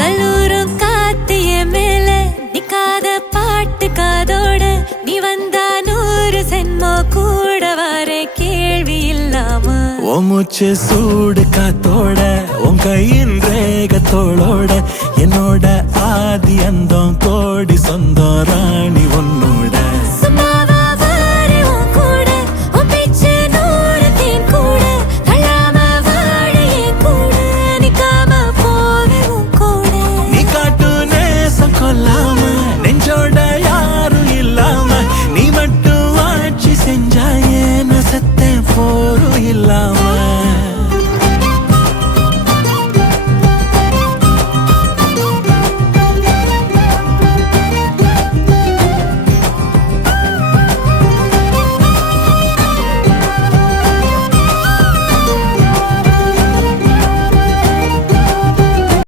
கல்லூரும் காத்திய மேல நிக்காத பாட்டு காதோட நீ வந்தா 100 சென்மோ கூட வர கேள்வி இல்லாம ஓ மூச்சு சூடு காத்தோட உன் கையின் ரேகத்தோளோட